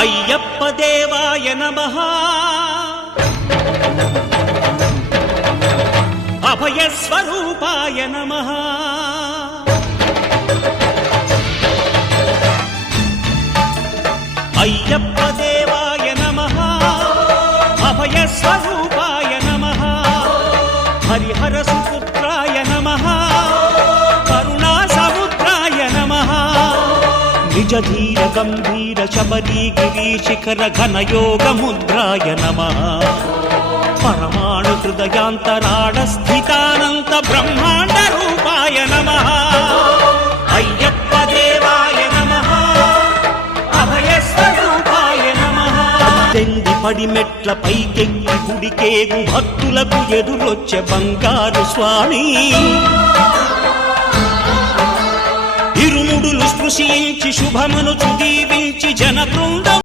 అయ్యప్ప దేవాయ నమః అభయ స్వరూపాయ నమః అయ్యప్ప దేవాయ నమః అభయ స్వరూపాయ నమః హరిహర సుపుత్రాయ నమః కరుణా సముద్రాయ నమః నిజ ధీర గంభీర శబరీ గిరి శిఖర ఘన యోగ ముద్రాయ నమః పరమాణు హృదయాంతరాళ స్థితానంత బ్రహ్మాండ రూపాయ నమః అయ్యప్ప దేవాయ నమః అభయ స్వరూపాయ నమః తెండి పడి మెట్ల పైకెక్కి గుడికేగు భక్తులకు ఎదురొచ్చే బంగారు స్వామి ఇరుముడులు స్పృశించి శుభమును దీవించి జన బృందం